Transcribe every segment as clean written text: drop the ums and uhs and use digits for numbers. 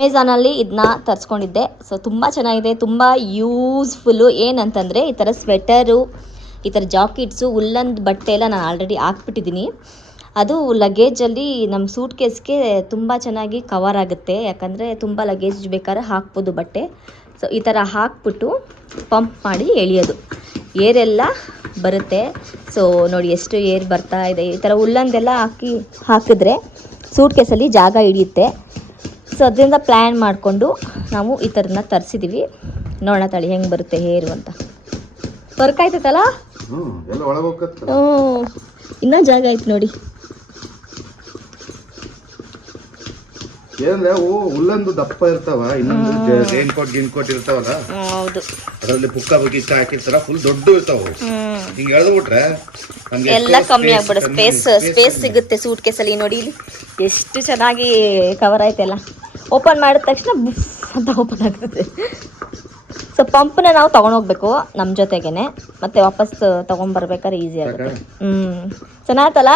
ಅಮೆಝಾನಲ್ಲಿ ಇದನ್ನ ತರಿಸ್ಕೊಂಡಿದ್ದೆ. ಸೊ ತುಂಬ ಚೆನ್ನಾಗಿದೆ, ತುಂಬ ಯೂಸ್ಫುಲ್ಲು. ಏನಂತಂದರೆ ಈ ಥರ ಸ್ವೆಟರು, ಈ ಥರ ಜಾಕೆಟ್ಸು, ಉಲ್ಲಂದು ಬಟ್ಟೆ ಎಲ್ಲ ನಾನು ಆಲ್ರೆಡಿ ಹಾಕ್ಬಿಟ್ಟಿದ್ದೀನಿ. ಅದು ಲಗೇಜಲ್ಲಿ ನಮ್ಮ ಸೂಟ್ ಕೇಸ್ಗೆ ತುಂಬ ಚೆನ್ನಾಗಿ ಕವರ್ ಆಗುತ್ತೆ. ಯಾಕಂದರೆ ತುಂಬ ಲಗೇಜ್ ಬೇಕಾದ್ರೆ ಹಾಕ್ಬೋದು ಬಟ್ಟೆ. ಸೊ ಈ ಥರ ಹಾಕ್ಬಿಟ್ಟು ಪಂಪ್ ಮಾಡಿ ಎಳೆಯೋದು, ಏರೆಲ್ಲ ಬರುತ್ತೆ. ಸೊ ನೋಡಿ ಎಷ್ಟು ಏರ್ ಬರ್ತಾ ಇದೆ. ಈ ಥರ ಉಲ್ಲಂದೆಲ್ಲ ಹಾಕಿದ್ರೆ ಸೂಟ್ ಕೇಸಲ್ಲಿ ಜಾಗ ಹಿಡಿಯುತ್ತೆ. ಸೊ ಅದರಿಂದ ಪ್ಲ್ಯಾನ್ ಮಾಡಿಕೊಂಡು ನಾವು ಈ ಥರನ ತರಿಸಿದ್ದೀವಿ. ನೋಡೋಣ ತಳಿ ಹೆಂಗೆ ಬರುತ್ತೆ ಹೇರು ಅಂತ. ವರ್ಕ್ ಆಯ್ತಲ್ಲ, ಇನ್ನೂ ಜಾಗ ಆಯ್ತು ನೋಡಿ. ಏನಂದ್ರೆ ಉಲ್ಲಂದು ದಪ್ಪ ಇರ್ತಾವ, ಇನ್ನೊಂದು ರೈನ್ ಕೋಟ್ ಗಿನ್ ಕೋಟ್ ಇರ್ತಾವಲ್ಲ, ಹೌದು, ಅದರಲ್ಲಿ ಪುಕ್ಕ ಬುಕ್ಕಿ ಹಾಕಿರ್ತಾರ, ಫುಲ್ ದೊಡ್ಡ ಇರ್ತಾವ. ಹಿಂಗೆ ಎಳೆದ್ಬಿಟ್ರೆ ಎಲ್ಲ ಕಮ್ಮಿ ಆಗ್ಬಿಡುತ್ತೆ, ಸ್ಪೇಸ್ ಸಿಗುತ್ತೆ ಸೂಟ್ ಕೇಸಲ್ಲಿ. ನೋಡಿ ಇಲ್ಲಿ ಎಷ್ಟು ಚೆನ್ನಾಗಿ ಕವರ್ ಆಯ್ತಲ್ಲ. ಓಪನ್ ಮಾಡಿದ ತಕ್ಷಣ ಬುಫ್ ಅಂತ ಓಪನ್ ಆಗುತ್ತೆ. ಸೊ ಪಂಪ್ನ ನಾವು ತೊಗೊಂಡೋಗ್ಬೇಕು ನಮ್ಮ ಜೊತೆಗೇನೆ, ಮತ್ತೆ ವಾಪಸ್ ತೊಗೊಂಡ್ಬರ್ಬೇಕಾದ್ರೆ ಈಸಿ ಆಗುತ್ತೆ. ಚೆನ್ನಾಯ್ತಲ್ಲ,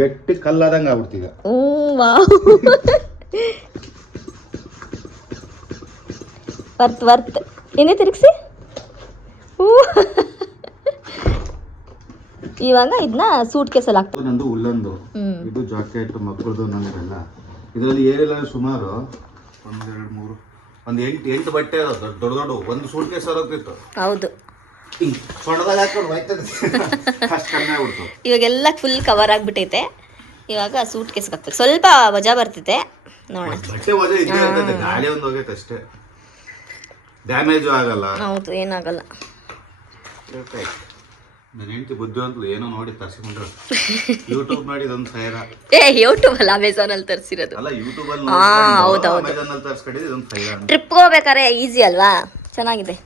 ಗಟ್ಟಿ ಕಲ್ಲಾದಂಗೆ ಆಗ್ಬಿಡ್ತೀಗ. ವರ್ತ್ ಇನ್ನೇ ತಿರುಗಿಸಿ. ಇವಾಗ ಇದನ್ನ ಸೂಟ್ ಕೇಸಲ್ಲಿ ಹಾಕ್ತೀವಿ. ನಂದು ಉಲ್ಲಂದು, ಇದು ಜಾಕೆಟ್ ಮಕ್ಕಳದು ನಂದೆಲ್ಲ. ಇದರಲ್ಲಿ ಏನಿಲ್ಲ ಸುಮಾರು 1 2 3 ಒಂದು 8 ಬಟ್ಟೆ ಇರೋದು ದೊಡ್ಡ ದೊಡ್ಡ. ಒಂದು ಸೂಟ್ ಕೇಸ್ ಹೋಗ್ತಿತ್ತು. ಹೌದು, ಸೊಣದಾಗ ಹಾಕೊಂಡು ಹೋಯ್ತದೆ, ಅಷ್ಟು ಕಮ್ಮಿ ಆಗ್ಬಿಡ್ತು. ಇವಾಗೆಲ್ಲ ಫುಲ್ ಕವರ್ ಆಗಿಬಿಟ್ಟೈತೆ. ಇವಾಗ ಸೂಟ್ ಕೇಸ್ಗೆ ಹಾಕ್ಬೇಕು. ಸ್ವಲ್ಪ ವಜಾ ಬರ್ತೈತೆ, ನೋಡೋಣ. ಬಟ್ಟೆ ವಜಾ ಇದ್ದೇ ಇರ್ತೈತೆ, ಗಾಳಿ ಒಂದು ಹೋಗೈತೆ ಅಷ್ಟೇ, ಡ್ಯಾಮೇಜು ಆಗಲ್ಲ. ಹೌದು, ಏನಾಗಲ್ಲ. ನನ್ನ ಹೆಂಡತಿ ಬುದ್ಧಿವಂತಲು ಏನೋ ನೋಡಿ ತರಿಸಿಕೊಂಡ್ರು. ಯೂಟ್ಯೂಬ್ ನೋಡಿ ಇದೊಂದು ಸೈರ. ಯೂಟ್ಯೂಬ್ ಅಲ್ಲ, ಅಮೆಝಾನ್ ಅಲ್ಲಿ ತರಿಸಿರೋದು. ಅಲ್ಲ, ಯೂಟ್ಯೂಬ್ ಅಲ್ಲಿ ಅಮೆಝಾನ್ ಅಲ್ಲಿ ತರಿಸ್ಕೊಂಡಿದ್ದು ಇದೊಂದು ಸೈರ. ಟ್ರಿಪ್ ಹೋಗ್ಬೇಕಾರೆ ಈಸಿ ಅಲ್ವಾ, ಚೆನ್ನಾಗಿದೆ.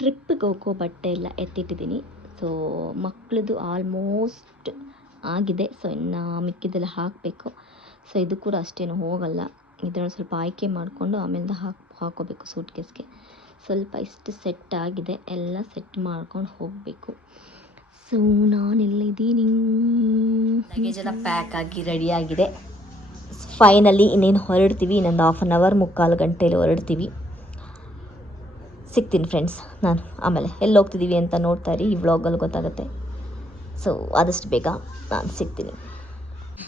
ಟ್ರಿಪ್ಪಿಗೆ ಹೋಗೋ ಬಟ್ಟೆ ಎಲ್ಲ ಎತ್ತಿಟ್ಟಿದ್ದೀನಿ. ಸೊ ಮಕ್ಕಳದು ಆಲ್ಮೋಸ್ಟ್ ಆಗಿದೆ. ಸೊ ಇನ್ನು ಮಿಕ್ಕಿದ್ದೆಲ್ಲ ಹಾಕಬೇಕು. ಸೊ ಇದು ಕೂಡ ಅಷ್ಟೇನು ಹೋಗಲ್ಲ. ಇದನ್ನು ಸ್ವಲ್ಪ ಆಯ್ಕೆ ಮಾಡಿಕೊಂಡು ಆಮೇಲೆ ಹಾಕೋಬೇಕು ಸೂಟ್ ಕೇಸ್ಗೆ. ಸ್ವಲ್ಪ ಇಷ್ಟು ಸೆಟ್ ಆಗಿದೆ, ಎಲ್ಲ ಸೆಟ್ ಮಾಡ್ಕೊಂಡು ಹೋಗಬೇಕು. ಸೊ ನಾನೆಲ್ಲಿದ್ದೀನಿ, ಲಗೇಜ್ ಎಲ್ಲ ಪ್ಯಾಕ್ ಆಗಿ ರೆಡಿಯಾಗಿದೆ. ಫೈನಲಿ ಇನ್ನೇನು ಹೊರಡ್ತೀವಿ. ಇನ್ನೊಂದು 1/2 ಅವರ್ 3/4 ಗಂಟೆಯಲ್ಲಿ ಹೊರಡ್ತೀವಿ. ಸಿಗ್ತೀನಿ ಫ್ರೆಂಡ್ಸ್ ನಾನು ಆಮೇಲೆ. ಎಲ್ಲಿ ಹೋಗ್ತಿದ್ದೀವಿ ಅಂತ ನೋಡ್ತಾ ಇರಿ, ಈ ವ್ಲಾಗಲ್ಲಿ ಗೊತ್ತಾಗುತ್ತೆ. ಸೊ ಆದಷ್ಟು ಬೇಗ ನಾನು ಸಿಗ್ತೀನಿ.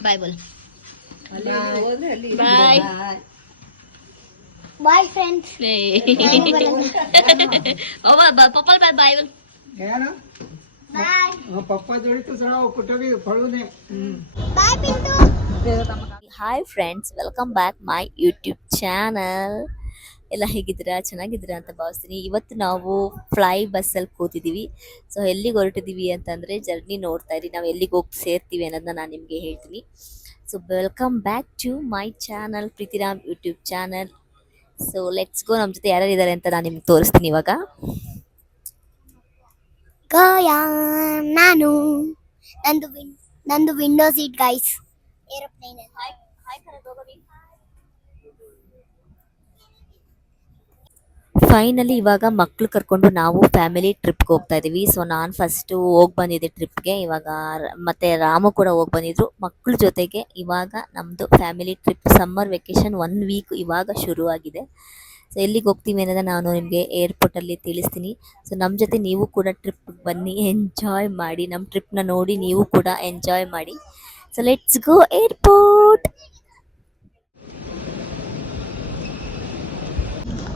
ಬಾಯ್ ಬೋಲ್. Bye bye friends. ಪಪ್ಪಲ್ ಬಾಯ್ ಬಾಯ್ ಬೋಲ್. Hi friends, welcome back my YouTube channel. ಎಲ್ಲ ಹೇಗಿದ್ದೀರಾ, ಚೆನ್ನಾಗಿದ್ದೀರಾ ಅಂತ ಭಾವಿಸ್ತೀನಿ. ಇವತ್ತು ನಾವು ಫ್ಲೈ ಬಸ್ಸಲ್ಲಿ ಕೂತಿದ್ದೀವಿ. ಸೊ ಎಲ್ಲಿಗೆ ಹೊರಟಿದ್ದೀವಿ ಅಂತಂದರೆ ಜರ್ನಿ ನೋಡ್ತಾ ಇರಿ. ನಾವು ಎಲ್ಲಿಗೆ ಹೋಗಿ ಸೇರ್ತೀವಿ ಅನ್ನೋದನ್ನ ನಾನು ನಿಮಗೆ ಹೇಳ್ತೀನಿ. So welcome back to my channel, Preethiram YouTube channel. So let's go. ನಮ್ಮ ಜೊತೆ ಯಾರ್ಯಾರಿದ್ದಾರೆ ಅಂತ ನಾನು ನಿಮ್ಗೆ ತೋರಿಸ್ತೀನಿ ಇವಾಗ. ನಾನು ನಂದು window seat guys. Aeroplane. Finally ಇವಾಗ ಮಕ್ಳು ಕರ್ಕೊಂಡು ನಾವು ಫ್ಯಾಮಿಲಿ ಟ್ರಿಪ್ಗೆ ಹೋಗ್ತಾ ಇದ್ದೀವಿ. ಸೊ ನಾನು ಫಸ್ಟು ಹೋಗಿ ಬಂದಿದ್ದೆ ಟ್ರಿಪ್ಗೆ. ಇವಾಗ ಮತ್ತೆ ರಾಮು ಕೂಡ ಹೋಗಿ ಬಂದಿದ್ರು ಮಕ್ಕಳ ಜೊತೆಗೆ. ಇವಾಗ ನಮ್ಮದು family trip summer vacation 1 week ಇವಾಗ ಶುರು ಆಗಿದೆ. ಸೊ ಎಲ್ಲಿಗೆ ಹೋಗ್ತೀವಿ ಅನ್ನೋದನ್ನ ನಾನು ನಿಮಗೆ ಏರ್ಪೋರ್ಟಲ್ಲಿ ತಿಳಿಸ್ತೀನಿ. ಸೊ ನಮ್ಮ ಜೊತೆ ನೀವು ಕೂಡ ಟ್ರಿಪ್ಗೆ ಬನ್ನಿ, ಎಂಜಾಯ್ ಮಾಡಿ. ನಮ್ಮ ಟ್ರಿಪ್ನ ನೋಡಿ ನೀವು ಕೂಡ ಎಂಜಾಯ್ ಮಾಡಿ. So let's go airport.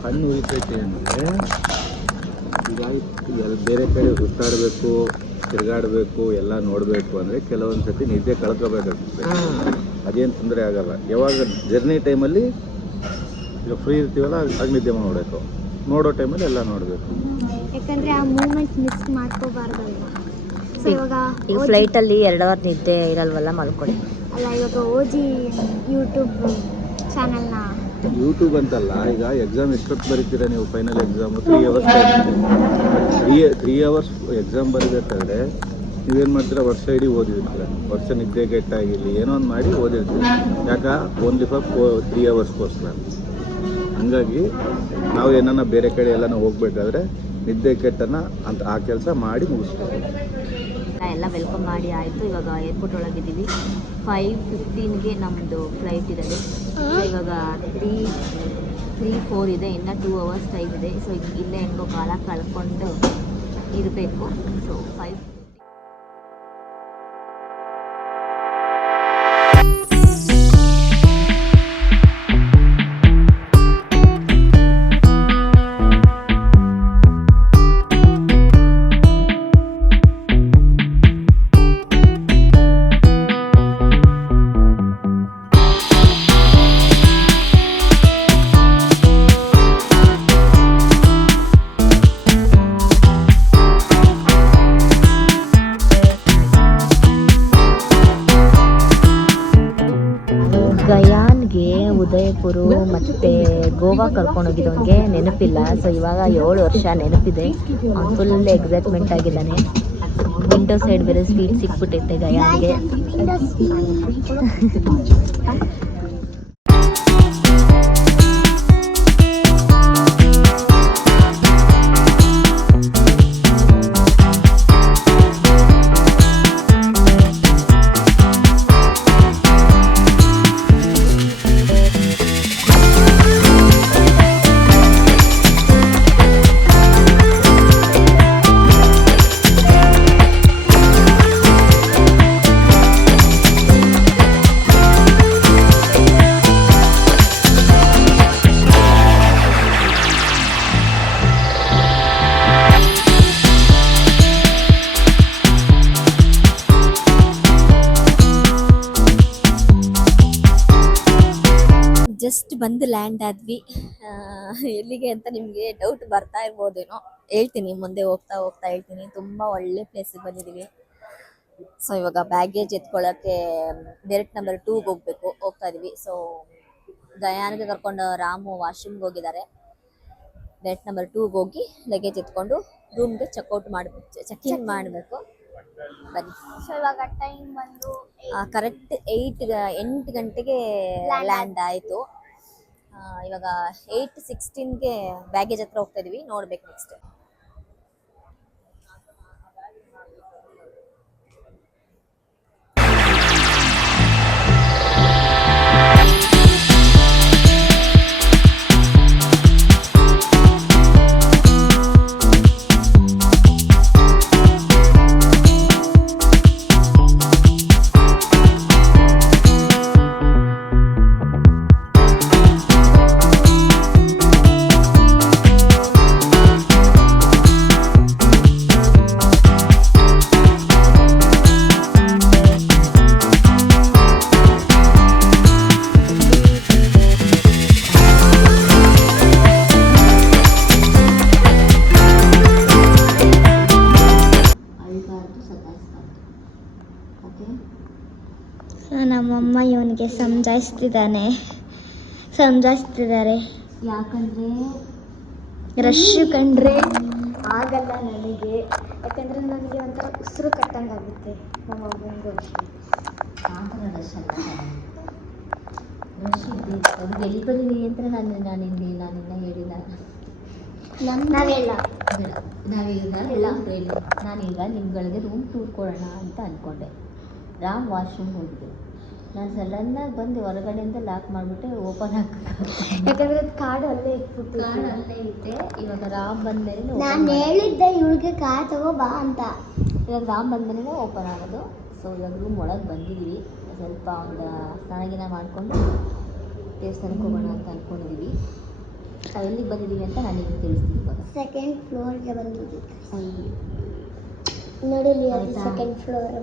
ಕಣ್ಣು ಉರಿತೈತೆ ಅಂದರೆ ಈಗ ಬೇರೆ ಕಡೆ ಸುತ್ತಾಡಬೇಕು, ತಿರುಗಾಡಬೇಕು, ಎಲ್ಲ ನೋಡಬೇಕು ಅಂದರೆ ಕೆಲವೊಂದು ಸತಿ ನಿದ್ದೆ ಕಳ್ಕೋಬೇಕಾಗುತ್ತೆ. ಅದೇನು ತೊಂದರೆ ಆಗಲ್ಲ. ಯಾವಾಗ ಜರ್ನಿ ಟೈಮಲ್ಲಿ ಈಗ ಫ್ರೀ ಇರ್ತೀವಲ್ಲ ಆಗ ನಿದ್ದೆ ಮಾಡಬೇಕು, ನೋಡೋ ಟೈಮಲ್ಲಿ ಎಲ್ಲ ನೋಡಬೇಕು. ಯಾಕಂದರೆ ಆ ಮೂಮೆಂಟ್ ಮಿಸ್ ಮಾಡ್ಕೋಬಾರ್ದಲ್ವಾ. ಸೊ ಇವಾಗ ಫ್ಲೈಟಲ್ಲಿ 2 ಅವರ್ ನಿದ್ದೆ ಇರಲ್ವಲ್ಲ, ಮಲ್ಕೊಳ್ಳಿ. ಅಲ್ಲ, ಇವಾಗ ಓಜಿ ಯೂಟ್ಯೂಬ್ ಚಾನಲ್ನ ಯೂಟ್ಯೂಬ್ ಅಂತಲ್ಲ, ಈಗ ಎಕ್ಸಾಮ್ ಎಷ್ಟೊತ್ತು ಬರೀತೀರಾ ನೀವು? ಫೈನಲ್ ಎಕ್ಸಾಮು 3 ಅವರ್ಸ್ ಟೈಮ್ ಇದೆ. 3 ಅವರ್ಸ್ ಎಕ್ಸಾಮ್ ಬರೀಬೇಕಾದ್ರೆ ನೀವೇನು ಮಾಡ್ತೀರಾ? ವರ್ಷ ಇಡೀ ಓದಿರ್ತೀರ, ವರ್ಷ ನಿದ್ದೆ ಕೆಟ್ಟಾಗಿರಲಿ ಏನೋ ಒಂದು ಮಾಡಿ ಓದಿರ್ತೀರ. ಯಾಕೆ? Only for 3 ಅವರ್ಸ್ಗೋಸ್ಕರ. ಹಂಗಾಗಿ ನಾವು ಏನನ್ನ ಬೇರೆ ಕಡೆ ಎಲ್ಲನೂ ಹೋಗ್ಬೇಕಾದ್ರೆ ನಿದ್ದೆ ಕೆಟ್ಟನ ಅಂತ ಆ ಕೆಲಸ ಮಾಡಿ ಮುಗಿಸ್ಬೇಕು. ಎಲ್ಲ ವೆಲ್ಕಮ್ ಮಾಡಿ ಆಯಿತು. ಇವಾಗ ಏರ್ಪೋರ್ಟ್ ಒಳಗಿದ್ದೀವಿ. 5:15ಗೆ ನಮ್ಮದು ಫ್ಲೈಟ್ ಇರೋದು. ಸೊ ಇವಾಗ 3-4 ಇದೆ, ಇನ್ನು 2 hours ಟೈಮ್ ಇದೆ. ಸೊ ಇಲ್ಲೇ ಹೆಂಗೋ ಕಾಲ ಕಳ್ಕೊಂಡು ಇರಬೇಕು. ಸೊ 5. ಗಯಾನ್ಗೆ, ಉದಯಪುರ ಮತ್ತು ಗೋವಾ ಕರ್ಕೊಂಡೋಗಿದ್ದವನಿಗೆ ನೆನಪಿಲ್ಲ. ಸೊ ಇವಾಗ 7 ವರ್ಷ ನೆನಪಿದೆ. ಅವ್ನು ಫುಲ್ ಎಕ್ಸೈಟ್ಮೆಂಟ್ ಆಗಿದ್ದಾನೆ. ವಿಂಡೋ ಸೈಡ್ ಬೇರೆ ಸ್ವೀಟ್ ಸಿಕ್ಬಿಟ್ಟೈತೆ ಗಯಾನ್ಗೆ. ಜಸ್ಟ್ ಬಂದು ಲ್ಯಾಂಡ್ ಆದ್ವಿ. ಎಲ್ಲಿಗೆ ಅಂತ ನಿಮಗೆ ಡೌಟ್ ಬರ್ತಾ ಇರ್ಬೋದೇನೋ, ಹೇಳ್ತೀನಿ ಮುಂದೆ ಹೋಗ್ತಾ ಹೋಗ್ತಾ ಹೇಳ್ತೀನಿ. ತುಂಬ ಒಳ್ಳೆ ಪ್ಲೇಸಿಗೆ ಬಂದಿದ್ದೀವಿ. ಸೊ ಇವಾಗ ಬ್ಯಾಗೇಜ್ ಎತ್ಕೊಳ್ಳೋಕ್ಕೆ ಡೈರೆಕ್ಟ್ ನಂಬರ್ 2ಗೆ ಹೋಗ್ತಾ ಇದೀವಿ. ಸೊ ಗಯಾನ್ಗೆ ಕರ್ಕೊಂಡು ರಾಮು ವಾಶ್ರೂಮ್ಗೆ ಹೋಗಿದ್ದಾರೆ. ಡೈರೆಕ್ಟ್ ನಂಬರ್ 2ಗೆ ಹೋಗಿ ಲಗೇಜ್ ಎತ್ಕೊಂಡು ರೂಮ್ಗೆ ಚೆಕ್ ಇನ್ ಮಾಡಬೇಕು. ಬನ್ನಿ. ಸೊ ಇವಾಗ ಟೈಮ್ ಬಂದು ಕರೆಕ್ಟ್ 8 ಗಂಟೆಗೆ ಲ್ಯಾಂಡ್ ಆಯಿತು. ಇವಾಗ 8:16ಗೆ ಬ್ಯಾಗೇಜ್ ಹತ್ರ ಹೋಗ್ತಾ ಇದೀವಿ. ನೋಡ್ಬೇಕು ನೆಕ್ಸ್ಟ್. ನಮ್ಮಮ್ಮ ಇವನಿಗೆ ಸಮಜಾಯಿಸ್ತಿದ್ದಾರೆ. ಯಾಕಂದ್ರೆ ರಶ್ ಕಂಡ್ರೆ ಆಗಲ್ಲ ನನಗೆ. ಯಾಕಂದ್ರೆ ನನಗೆ ಒಂಥರ ಉಸಿರು ಕಟ್ಟಂಗೆ ಆಗುತ್ತೆ. ನಮ್ಮಮ್ಮನಿಗೂ ಎಲ್ಲಿ ಬಂದಿದ್ದೀವಿ ಅಂತ ನಾನಿನ್ನ ಹೇಳಿಲ್ಲ. ನಾನೀಗ ನಿಮ್ಗಳಿಗೆ ರೂಮ್ ಟೂರ್ ಕೊಡೋಣ ಅಂತ ಅಂದ್ಕೊಂಡೆ. ರಾಮ್ ವಾಶ್ರೂಮ್ ಹೋಗಿದ್ದೆ. ನಾನು ಸಡನ್ನಾಗಿ ಬಂದು ಹೊರಗಡೆಯಿಂದ ಲಾಕ್ ಮಾಡಿಬಿಟ್ಟೆ, ಓಪನ್ ಯಾಕಂದ್ರೆ ಕಾರ್ಡ್ ಅಲ್ಲೇ ಇಟ್ಬಿಟ್ಟು ಅಲ್ಲೇ ಇದ್ದೆ. ಇವಾಗ ರಾಮ್ ಬಂದಮೇಲೆ ನಾನು ಹೇಳಿದ್ದೆ ಇವಳಿಗೆ ಕಾರ್ಡ್ ತಗೋಬಾ ಅಂತ. ಇವಾಗ ರಾಮ್ ಬಂದಮೇಲೆ ಓಪನ್ ಆಗೋದು. ಸೊ ಇವಾಗ ರೂಮ್ ಒಳಗೆ ಬಂದಿದ್ದೀವಿ. ಸ್ವಲ್ಪ ಒಂದು ಸ್ನಾನ ಮಾಡಿಕೊಂಡು ದೇವಸ್ಥಾನಕ್ಕೆ ಹೋಗೋಣ ಅಂತ ಅಂದ್ಕೊಂಡಿದ್ದೀವಿ. ನಾವು ಎಲ್ಲಿಗೆ ಬಂದಿದ್ದೀವಿ ಅಂತ ನಾನು ನಿಮಗೆ ತಿಳಿಸ್ತೀನಿ. ಇವಾಗ 2nd ಫ್ಲೋರ್ಗೆ ಬಂದಿದ್ದೀವಿ. ನೋಡಿ ಸೆಕೆಂಡ್ ಫ್ಲೋರ್.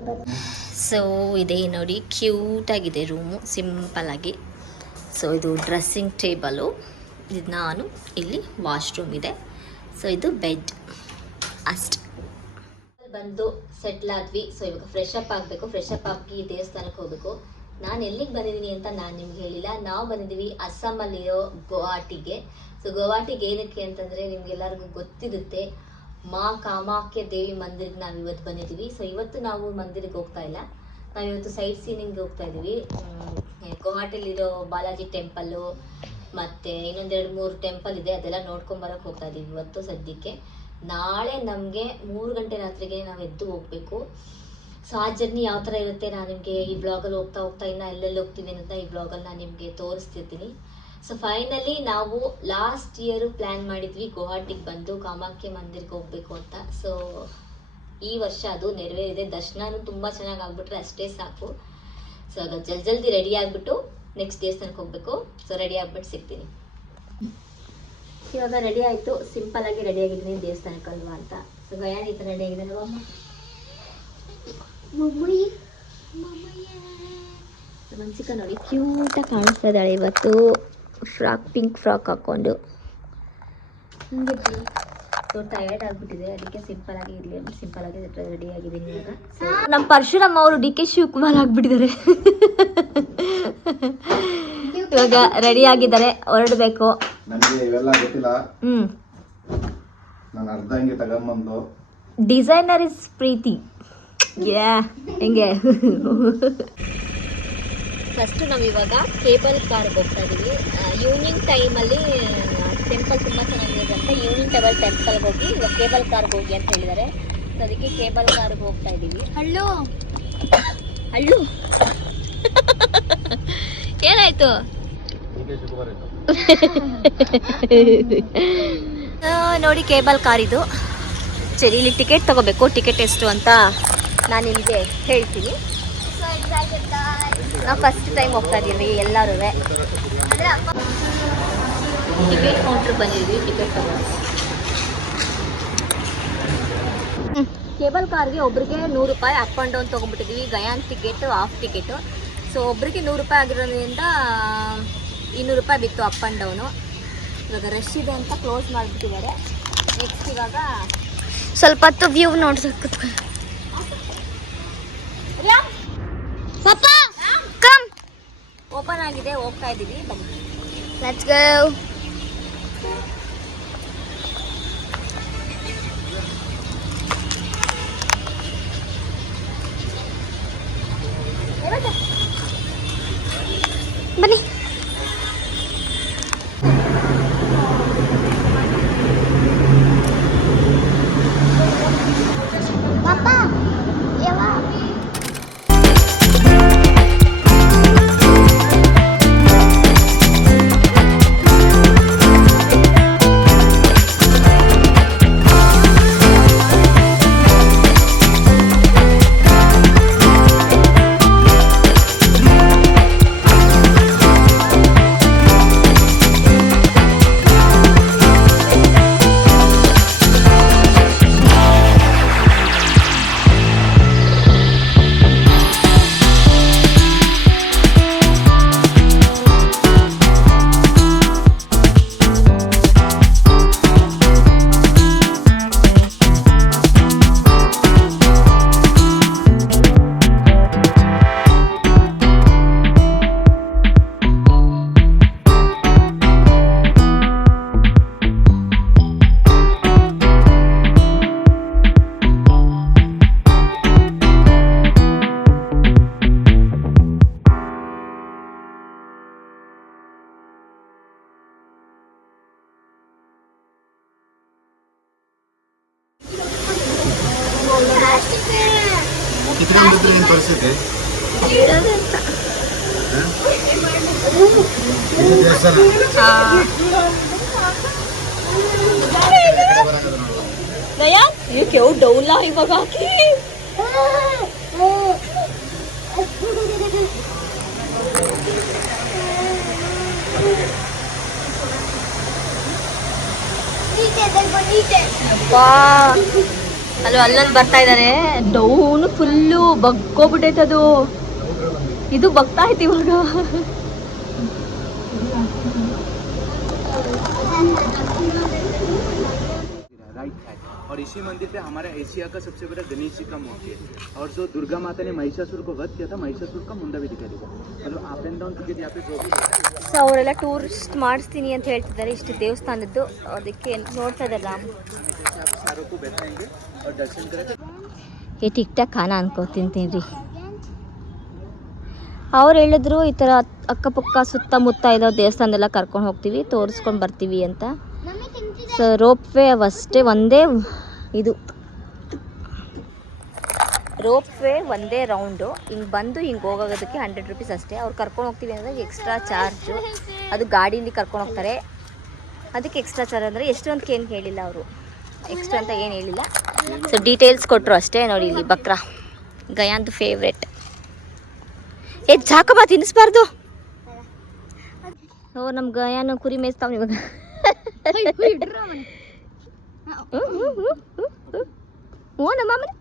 ಸೊ ಇದೆ ನೋಡಿ, ಕ್ಯೂಟಾಗಿದೆ ರೂಮು, ಸಿಂಪಲ್ಲಾಗಿ. ಸೊ ಇದು ಡ್ರೆಸ್ಸಿಂಗ್ ಟೇಬಲು, ಇದು ನಾನು, ಇಲ್ಲಿ ವಾಶ್ರೂಮ್ ಇದೆ. ಸೊ ಇದು ಬೆಡ್ ಅಷ್ಟೆ. ಬಂದು ಸೆಟ್ಲ್ ಆದ್ವಿ. ಸೊ ಇವಾಗ ಫ್ರೆಶ್ ಅಪ್ ಆಗಬೇಕು. ಫ್ರೆಶ್ ಅಪ್ ಆಗಿ ದೇವಸ್ಥಾನಕ್ಕೆ ಹೋಗಬೇಕು. ನಾನು ಎಲ್ಲಿಗೆ ಬಂದಿದ್ದೀನಿ ಅಂತ ನಾನು ನಿಮ್ಗೆ ಹೇಳಿಲ್ಲ. ನಾವು ಬಂದಿದ್ದೀವಿ ಅಸ್ಸಾಮಲ್ಲಿರೋ ಗುವಾಹಟಿಗೆ. ಸೊ ಗುವಾಹಟಿಗೆ ಏನಕ್ಕೆ ಅಂತಂದರೆ ನಿಮ್ಗೆಲ್ಲರಿಗೂ ಗೊತ್ತಿರುತ್ತೆ, ಮಾ ಕಾಮಾಖ್ಯ ದೇವಿ ಮಂದಿರಕ್ಕೆ ನಾವು ಇವತ್ತು ಬಂದಿದ್ದೀವಿ. ಸೊ ಇವತ್ತು ನಾವು ಮಂದಿರಕ್ಕೆ ಹೋಗ್ತಾ ಇಲ್ಲ, ನಾವು ಇವತ್ತು ಸೈಟ್ ಸೀನಿಂಗ್ಗೆ ಹೋಗ್ತಾ ಇದ್ದೀವಿ. ಗುವಾಹಟಿಲಿರೋ ಬಾಲಾಜಿ ಟೆಂಪಲ್ಲು ಮತ್ತು ಇನ್ನೊಂದು 2-3 ಟೆಂಪಲ್ ಇದೆ, ಅದೆಲ್ಲ ನೋಡ್ಕೊಂಬರಕ್ಕೆ ಹೋಗ್ತಾ ಇದ್ದೀವಿ ಇವತ್ತು ಸದ್ಯಕ್ಕೆ. ನಾಳೆ ನಮಗೆ 3 ಗಂಟೆ ರಾತ್ರಿಗೆ ನಾವು ಎದ್ದು ಹೋಗಬೇಕು. ಸೊ ಆ ಜರ್ನಿ ಯಾವ ಥರ ಇರುತ್ತೆ ನಾನು ನಿಮಗೆ ಈ ಬ್ಲಾಗಲ್ಲಿ ಹೋಗ್ತಾ ಹೋಗ್ತಾ ಇನ್ನು ಎಲ್ಲೆಲ್ಲಿ ಹೋಗ್ತೀವಿ ಅಂತ ಈ ಬ್ಲಾಗಲ್ಲಿ ನಾನು ನಿಮಗೆ ತೋರಿಸ್ತಿರ್ತೀನಿ. ಸೊ ಫೈನಲಿ ನಾವು ಲಾಸ್ಟ್ ಇಯರು ಪ್ಲ್ಯಾನ್ ಮಾಡಿದ್ವಿ ಗುವಾಹಟಿಗೆ ಬಂದು ಕಾಮಾಖ್ಯ ಮಂದಿರ್ಗೆ ಹೋಗಬೇಕು ಅಂತ. ಸೊ ಈ ವರ್ಷ ಅದು ನೆರವೇರಿದೆ. ದರ್ಶನನೂ ತುಂಬ ಚೆನ್ನಾಗಿ ಆಗ್ಬಿಟ್ರೆ ಅಷ್ಟೇ ಸಾಕು. ಸೊ ಆಗ ಜಲ್ದಿ ರೆಡಿ ಆಗಿಬಿಟ್ಟು ನೆಕ್ಸ್ಟ್ ದೇವಸ್ಥಾನಕ್ಕೆ ಹೋಗಬೇಕು. ಸೊ ರೆಡಿ ಆಗಿಬಿಟ್ಟು ಸಿಗ್ತೀನಿ. ಇವಾಗ ರೆಡಿ ಆಯಿತು, ಸಿಂಪಲ್ಲಾಗಿ ರೆಡಿ ಆಗಿದ್ದೀನಿ ದೇವಸ್ಥಾನಕ್ಕೆ ಅಲ್ವಾ ಅಂತ. ಸೊ ಗಯಾನ್ ಈ ಥರ ರೆಡಿ ಆಗಿದ್ದಾನೆ. ಮನ್ಸಿಕ ನೋಡಿ ಕ್ಯೂಟಾಗಿ ಕಾಣಿಸ್ತಾ ಇದ್ದಾಳೆ ಇವತ್ತು, ಪಿಂಕ್ ಫ್ರಾಕ್ ಹಾಕ್ಕೊಂಡು. ಸೊ ಟಯರ್ಡ್ ಆಗಿಬಿಟ್ಟಿದೆ, ಅದಕ್ಕೆ ಸಿಂಪಲ್ಲಾಗಿ ಇರಲಿ ಅಂತ ಸಿಂಪಲ್ಲಾಗಿ ರೆಡಿ ಆಗಿದ್ದೀನಿ. ಇವಾಗ ನಮ್ಮ ಪರಶುರಾಮ್ ಅವರು ಡಿ ಕೆ ಶಿವಕುಮಾರ್ ಆಗಿಬಿಟ್ಟಿದ್ದಾರೆ. ಇವಾಗ ರೆಡಿ ಆಗಿದ್ದಾರೆ, ಹೊರಡಬೇಕು. ನನಗೆ ಇವೆಲ್ಲ ಗೊತ್ತಿಲ್ಲ. ನಾನು ಅರ್ಧ ಹಿಂಗೆ ತಗೊಂಬಂದು ಡಿಸೈನರ್ ಇಸ್ ಪ್ರೀತಿ. ಹೆಂಗೆ ಫಸ್ಟು ನಾವು ಇವಾಗ ಕೇಬಲ್ ಕಾರ್ಗೆ ಹೋಗ್ತಾ ಇದ್ದೀವಿ. ಈವ್ನಿಂಗ್ ಟೈಮಲ್ಲಿ ಟೆಂಪಲ್ ತುಂಬ ಚೆನ್ನಾಗಿದೆ ಅಂತ ಈವ್ನಿಂಗ್ ಟೆಂಪಲ್ಗೆ ಹೋಗಿ ಇವಾಗ ಕೇಬಲ್ ಕಾರ್ಗೆ ಹೋಗಿ ಅಂತ ಹೇಳಿದ್ದಾರೆ. ಸೊ ಅದಕ್ಕೆ ಕೇಬಲ್ ಕಾರ್ಗೆ ಹೋಗ್ತಾ ಇದ್ದೀವಿ. ಹಳ್ಳು ಏನಾಯ್ತು? ನೋಡಿ ಕೇಬಲ್ ಕಾರ್ ಇದು. ಸರಿ, ಇಲ್ಲಿ ಟಿಕೆಟ್ ತಗೋಬೇಕು. ಟಿಕೆಟ್ ಎಷ್ಟು ಅಂತ ನಾನು ನಿಮಗೆ ಹೇಳ್ತೀನಿ. ನಾವು ಫಸ್ಟ್ ಟೈಮ್ ಹೋಗ್ತಾ ಇದ್ದೀವಿ ಎಲ್ಲರೂ. ಟಿಕೆಟ್ ಕೌಂಟ್ರ್ ಬಂದಿದ್ವಿ, ಟಿಕೆಟ್ ತಗೊಂಡು. ಕೇಬಲ್ ಕಾರ್ಗೆ ಒಬ್ರಿಗೆ 100 ರೂಪಾಯಿ ಅಪ್ ಆ್ಯಂಡ್ ಡೌನ್ ತೊಗೊಂಡ್ಬಿಟ್ಟಿದ್ವಿ. ಗಯಾನ್ ಟಿಕೆಟು ಹಾಫ್ ಟಿಕೆಟು. ಸೊ ಒಬ್ರಿಗೆ 100 ರೂಪಾಯಿ ಆಗಿರೋದ್ರಿಂದ 200 ರೂಪಾಯಿ ಬಿತ್ತು ಅಪ್ ಆ್ಯಂಡ್ ಡೌನು. ಇವಾಗ ರಶ್ ಇದೆ ಅಂತ ಕ್ಲೋಸ್ ಮಾಡಿಬಿಟ್ಟಿದ್ದಾರೆ. ನೆಕ್ಸ್ಟ್ ಇವಾಗ ಸ್ವಲ್ಪ ಹೊತ್ತು ವ್ಯೂ ನೋಡ್ಸಕ್ಕೆ ಓಪನ್ ಆಗಿದೆ, ಹೋಗ್ತಾ ಇದ್ದೀವಿ. ಬನ್ನಿ, ಲೆಟ್ಸ್ ಗೋ. ಬನ್ನಿ. ಏನು ಪರಿಸ್ಥಿತಿ? ಕೇವ್ ಡೌನ್ ಇವಾಗ ಹಾಕಿ. ಅಲ್ಲೊಂದು ಬರ್ತಾ ಇದ್ದಾರೆ. ಡೌನ್ ಫುಲ್ಲು ಬಗ್ಗೋಗ್ಬಿಟ್ಟೈತೆ ಅದು. ಇದು ಬಗ್ತಾ ಐತಿ ಇವಾಗ. और इसी मंदिर पे हमारा एशिया का सबसे बड़ा गणेश जी का मूर्ति है. और जो दुर्गा माता ने महिषासुर को वध किया था, महिषासुर का मुंडा भी दिखा देगा. मतलब अप एंड डाउन टिकट यहाँ पे जो भी. ಸೊ ಅವರೆಲ್ಲ ಟೂರಿಸ್ಟ್ ಮಾಡಿಸ್ತೀನಿ ಅಂತ ಹೇಳ್ತಿದ್ದಾರೆ. ಇಷ್ಟು ದೇವಸ್ಥಾನದ್ದು ಅದಕ್ಕೆ ನೋಡ್ತಾ ಇದ್ದಾರೆ. सारों को बैठाएंगे और दर्शन करेंगे. ಈ ಟಿಕ್ ಟಾಕ್ ಖಾನ ಅನ್ಕೋತೀನಿ ರೀ. ಅವ್ರು ಹೇಳಿದ್ರು ಈ ಥರ ಅಕ್ಕಪಕ್ಕ ಸುತ್ತಮುತ್ತ ಇರೋ ದೇವಸ್ಥಾನದೆಲ್ಲ ಕರ್ಕೊಂಡು ಹೋಗ್ತೀವಿ, ತೋರಿಸ್ಕೊಂಡು ಬರ್ತೀವಿ ಅಂತ. ಸೊ ರೋಪ್ ವೇ ಅಷ್ಟೇ ಒಂದೇ ಇದು ರೋಪ್ ವೇ ಒಂದೇ ರೌಂಡು ಹಿಂಗೆ ಬಂದು ಹಿಂಗೆ ಹೋಗೋದಕ್ಕೆ 100 ರೂಪೀಸ್ ಅಷ್ಟೇ. ಅವ್ರು ಕರ್ಕೊಂಡು ಹೋಗ್ತೀವಿ ಅಂದರೆ ಎಕ್ಸ್ಟ್ರಾ ಚಾರ್ಜು, ಅದು ಗಾಡೀಲಿ ಕರ್ಕೊಂಡು ಹೋಗ್ತಾರೆ, ಅದಕ್ಕೆ ಎಕ್ಸ್ಟ್ರಾ ಚಾರ್ಜ್ ಅಂದರೆ ಎಷ್ಟು ಅಂತ ಏನು ಹೇಳಿಲ್ಲ ಅವರು, ಎಕ್ಸ್ಟ್ರಾ ಅಂತ ಏನು ಹೇಳಿಲ್ಲ. ಸೊ ಡೀಟೇಲ್ಸ್ ಕೊಟ್ಟರು ಅಷ್ಟೇ. ನೋಡಿ ಇಲ್ಲಿ ಬಕ್ರಾ ಗಯಾಂದು ಫೇವ್ರೆಟ್. ಸಾಕಮ್ಮ ತಿನ್ನಿಸ್ಬಾರ್ದು. ಓ ನಮ್ಮ ಗಯಾನು ಕುರಿ ಮೇಯ್ಸ್ತಾವ್ ಇವಾಗ. ಓ ನಮ್ಮ ಮಾಮನೆ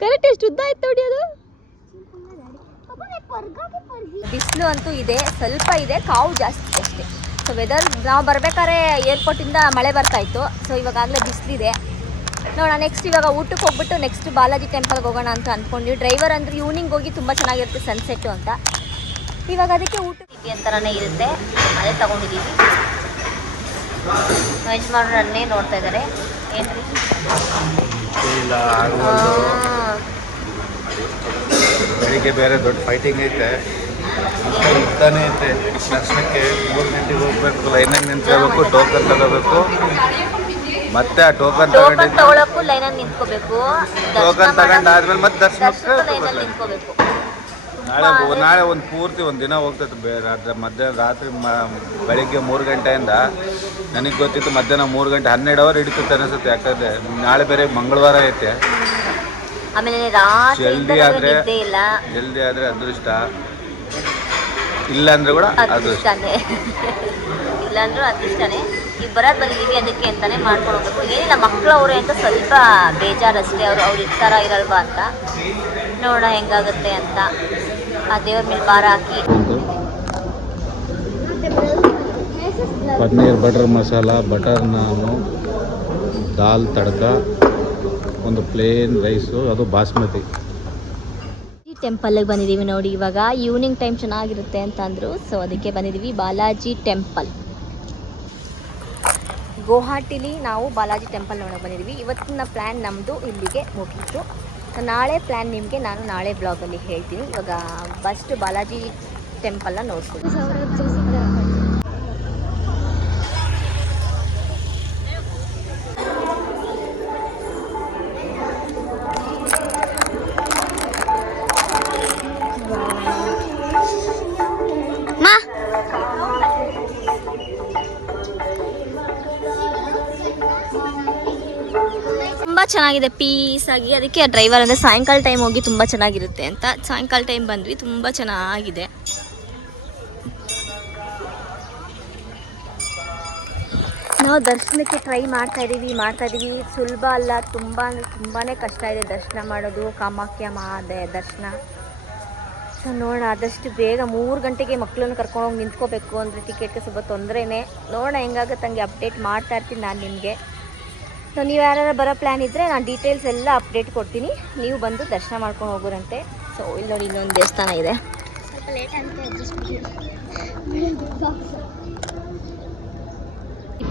ಕರೆಕ್ಟ್ ಎಷ್ಟು ಉದ್ದ ಆಯ್ತು ನೋಡಿ ಅದು. ಬಿಸಿಲು ಅಂತೂ ಇದೆ, ಸ್ವಲ್ಪ ಇದೆ, ಕಾವು ಜಾಸ್ತಿ ಅಷ್ಟೇ. ಸೊ ವೆದರ್ ನಾವು ಬರ್ಬೇಕಾದ್ರೆ ಏರ್ಪೋರ್ಟಿಂದ ಮಳೆ ಬರ್ತಾ ಇತ್ತು. ಸೊ ಇವಾಗಲೇ ಬಿಸಿಲಿದೆ. ನೋಡೋಣ ನೆಕ್ಸ್ಟ್ ಇವಾಗ ಊಟಕ್ಕೆ ಹೋಗ್ಬಿಟ್ಟು ನೆಕ್ಸ್ಟ್ ಬಾಲಾಜಿ ಟೆಂಪಲ್ಗೆ ಹೋಗೋಣ ಅಂತ ಅಂದ್ಕೊಂಡ್ವಿ. ಡ್ರೈವರ್ ಅಂದ್ರೆ ಈವ್ನಿಂಗ್ ಹೋಗಿ ತುಂಬ ಚೆನ್ನಾಗಿರುತ್ತೆ ಸನ್ಸೆಟ್ಟು ಅಂತ. ಇವಾಗ ಅದಕ್ಕೆ ಊಟಕ್ಕೆ ಅಂತರನೇ ಇರುತ್ತೆ, ಅದೇ ತಗೊಂಡಿದ್ದೀವಿ. ಯಜಮಾನರನ್ನೇ ನೋಡ್ತಾ ಇದ್ದಾರೆ. ಏನ್ರಿ ಬೆಳಿಗ್ಗೆ ಬೇರೆ ದೊಡ್ಡ ಫೈಟಿಂಗ್ ಐತೆ, ಇರ್ತಾನೆ ಐತೆ. ದರ್ಶನಕ್ಕೆ 3 ಗಂಟೆಗೆ ಹೋಗ್ಬೇಕು, ಲೈನಾಗಿ ನಿಂತ್ಕೋಬೇಕು, ಟೋಕನ್ ತಗೋಬೇಕು, ಮತ್ತೆ ಆ ಟೋಕನ್ ತಗೊಳಕ್ಕೂ ಲೈನಲ್ಲಿ ನಿಂತ್ಕೋಬೇಕು. ಟೋಕನ್ ತಗೊಂಡಾದ್ಮೇಲೆ ಮತ್ತೆ ದರ್ಶನಕ್ಕೆ ಲೈನಲ್ಲಿ ನಿಂತ್ಕೋಬೇಕು. ನಾಳೆ ಒಂದು ಪೂರ್ತಿ ಒಂದು ದಿನ ಹೋಗ್ತೈತೆ. ಮಧ್ಯಾಹ್ನ ರಾತ್ರಿ ಬೆಳಿಗ್ಗೆ 3 ಗಂಟೆಯಿಂದ ನನಗೆ ಗೊತ್ತಿತ್ತು ಮಧ್ಯಾಹ್ನ 3 ಗಂಟೆ 12 ಅವರ್ ಹಿಡಿತೈತೆ ಅನಿಸುತ್ತೆ. ಯಾಕಂದರೆ ನಾಳೆ ಬೇರೆ ಮಂಗಳವಾರ ಐತೆ. ಆಮೇಲೆ ರಾತ್ರಿ ಜಲ್ದಿ ಆದರೆ ಅದೃಷ್ಟ, ಇಲ್ಲಾಂದ್ರೆ ಕೂಡ ಅದೃಷ್ಟನೇ. ಇಲ್ಲಾಂದ್ರೂ ಅದೃಷ್ಟನೇ. ಈಗ ಬರೋದು ಬಂದಿದ್ದೀವಿ ಅದಕ್ಕೆ ಅಂತಾನೆ ಮಾಡ್ಕೊಂಡು ಹೋಗ್ಬೇಕು. ಏನಿಲ್ಲ, ಮಕ್ಕಳು ಅವರೇ ಅಂತ ಸ್ವಲ್ಪ ಬೇಜಾರಷ್ಟೇ. ಅವ್ರು ಇರ್ತಾರ ಇರಲ್ವಾ ಅಂತ ನೋಡೋಣ ಹೆಂಗಾಗುತ್ತೆ ಅಂತ. ಆ ದೇವ್ರ ಮೇಲೆ ಭಾರ ಹಾಕಿ ಪನ್ನೀರ್ ಬಟರ್ ಮಸಾಲ, ಬಟರ್ ನಾನು, ದಾಲ್ ತಡ್ಕ, ಒಂದು ಪ್ಲೇನ್ ರೈಸು, ಅದು ಬಾಸ್ಮತಿ. ಈ ಟೆಂಪಲ್ಗೆ ಬಂದಿದ್ದೀವಿ ನೋಡಿ. ಇವಾಗ ಈವ್ನಿಂಗ್ ಟೈಮ್ ಚೆನ್ನಾಗಿರುತ್ತೆ ಅಂತ ಅಂದರು. ಸೊ ಅದಕ್ಕೆ ಬಂದಿದ್ದೀವಿ ಬಾಲಾಜಿ ಟೆಂಪಲ್. ಗುವಾಹಟಿಲಿ ನಾವು ಬಾಲಾಜಿ ಟೆಂಪಲ್ ನೋಡೋಕೆ ಬಂದಿದ್ದೀವಿ. ಇವತ್ತಿನ ಪ್ಲ್ಯಾನ್ ನಮ್ಮದು ಇಲ್ಲಿಗೆ ಮುಗೀತು. ನಾಳೆ ಪ್ಲ್ಯಾನ್ ನಿಮಗೆ ನಾನು ನಾಳೆ ಬ್ಲಾಗಲ್ಲಿ ಹೇಳ್ತೀನಿ. ಇವಾಗ ಫಸ್ಟ್ ಬಾಲಾಜಿ ಟೆಂಪಲ್ನ ನೋಡ್ತೀನಿ. ತುಂಬ ಚೆನ್ನಾಗಿದೆ, ಪೀಸ್ ಆಗಿ. ಅದಕ್ಕೆ ಡ್ರೈವರ್ ಅಂದರೆ ಸಾಯಂಕಾಲ ಟೈಮ್ ಹೋಗಿ ತುಂಬ ಚೆನ್ನಾಗಿರುತ್ತೆ ಅಂತ ಸಾಯಂಕಾಲ ಟೈಮ್ ಬಂದ್ವಿ. ತುಂಬ ಚೆನ್ನಾಗಿದೆ. ನಾವು ದರ್ಶನಕ್ಕೆ ಟ್ರೈ ಮಾಡ್ತಾ ಇದ್ದೀವಿ. ಸುಲಭ ಅಲ್ಲ, ತುಂಬಾ ಕಷ್ಟ ಇದೆ ದರ್ಶನ ಮಾಡೋದು. ಕಾಮಾಖ್ಯ ದರ್ಶನ. ಸೊ ನೋಡೋಣ, ಆದಷ್ಟು ಬೇಗ 3 ಗಂಟೆಗೆ ಮಕ್ಕಳನ್ನು ಕರ್ಕೊಂಡೋಗಿ ನಿಂತ್ಕೋಬೇಕು ಅಂದರೆ ಟಿಕೆಟ್ಗೆ ಸ್ವಲ್ಪ ತೊಂದರೆನೇ. ನೋಡೋಣ ಹೆಂಗಾಗುತ್ತೆ, ಹಂಗೆ ಅಪ್ಡೇಟ್ ಮಾಡ್ತಾ ಇರ್ತೀನಿ ನಾನು ನಿಮಗೆ. ಸೊ ನೀವು ಯಾರು ಬರೋ ಪ್ಲ್ಯಾನ್ ಇದ್ದರೆ ನಾನು ಡೀಟೇಲ್ಸ್ ಎಲ್ಲ ಅಪ್ಡೇಟ್ ಕೊಡ್ತೀನಿ. ನೀವು ಬಂದು ದರ್ಶನ ಮಾಡ್ಕೊಂಡು ಹೋಗೋರಂತೆ. ಸೊ ಇಲ್ಲಿ ನೋಡಿ ಇನ್ನೊಂದು ದೇವಸ್ಥಾನ ಇದೆ. ಸ್ವಲ್ಪ ಲೇಟ್ ಅಂತ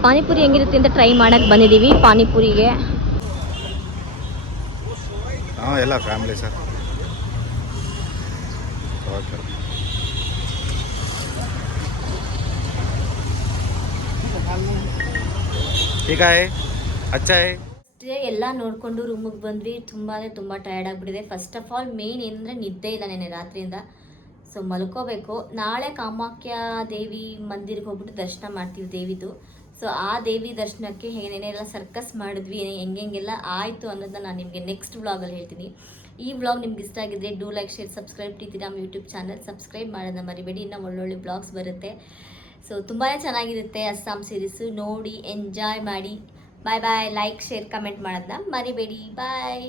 ಪಾನಿಪುರಿ ಹೆಂಗಿರುತ್ತೆ ಅಂತ ಟ್ರೈ ಮಾಡೋಕ್ಕೆ ಬಂದಿದ್ದೀವಿ. ಪಾನಿಪುರಿಗೆ ಎಲ್ಲ ಫ್ಯಾಮಿಲಿ ಸರ್. ಓಕೆ, ठीक है, अच्छा है. ಎಲ್ಲ ನೋಡಿಕೊಂಡು ರೂಮಿಗೆ ಬಂದ್ವಿ. ತುಂಬ ಟಯರ್ಡ್ ಆಗಿಬಿಟ್ಟಿದೆ. ಫಸ್ಟ್ ಆಫ್ ಆಲ್ ಮೇನ್ ಏನಂದರೆ ನಿದ್ದೆ ಇಲ್ಲ ನೆನ್ನೆ ರಾತ್ರಿಯಿಂದ. ಸೊ ಮಲ್ಕೋಬೇಕು. ನಾಳೆ ಕಾಮಾಖ್ಯ ದೇವಿ ಮಂದಿರಕ್ಕೆ ಹೋಗ್ಬಿಟ್ಟು ದರ್ಶನ ಮಾಡ್ತೀವಿ ದೇವಿದು. ಸೊ ಆ ದೇವಿ ದರ್ಶನಕ್ಕೆ ಏನೇನೆಲ್ಲ ಸರ್ಕಸ್ ಮಾಡಿದ್ವಿ, ಹೆಂಗೆಲ್ಲ ಆಯಿತು ಅನ್ನೋದನ್ನ ನಾನು ನಿಮಗೆ ನೆಕ್ಸ್ಟ್ ವ್ಲಾಗಲ್ಲಿ ಹೇಳ್ತೀನಿ. ಈ ವ್ಲಾಗ್ ನಿಮ್ಗೆ ಇಷ್ಟ ಆಗಿದ್ರೆ ಡೂ ಲೈಕ್, ಶೇರ್, ಸಬ್ಸ್ಕ್ರೈಬ್ ನಮ್ಮ ಯೂಟ್ಯೂಬ್ ಚಾನಲ್. ಸಬ್ಸ್ಕ್ರೈಬ್ ಮಾಡೋದನ್ನ ಮರಿಬೇಡಿ, ಇನ್ನೂ ಒಳ್ಳೊಳ್ಳೆ ಬ್ಲಾಗ್ಸ್ ಬರುತ್ತೆ. ಸೊ ತುಂಬಾ ಚೆನ್ನಾಗಿರುತ್ತೆ ಅಸ್ಸಾಂ ಸೀರೀಸು. ನೋಡಿ ಎಂಜಾಯ್ ಮಾಡಿ. ಬಾಯ್ ಬಾಯ್. ಲೈಕ್, ಶೇರ್, ಕಮೆಂಟ್ ಮಾಡೋದನ್ನ ಮರಿಬೇಡಿ. ಬಾಯ್.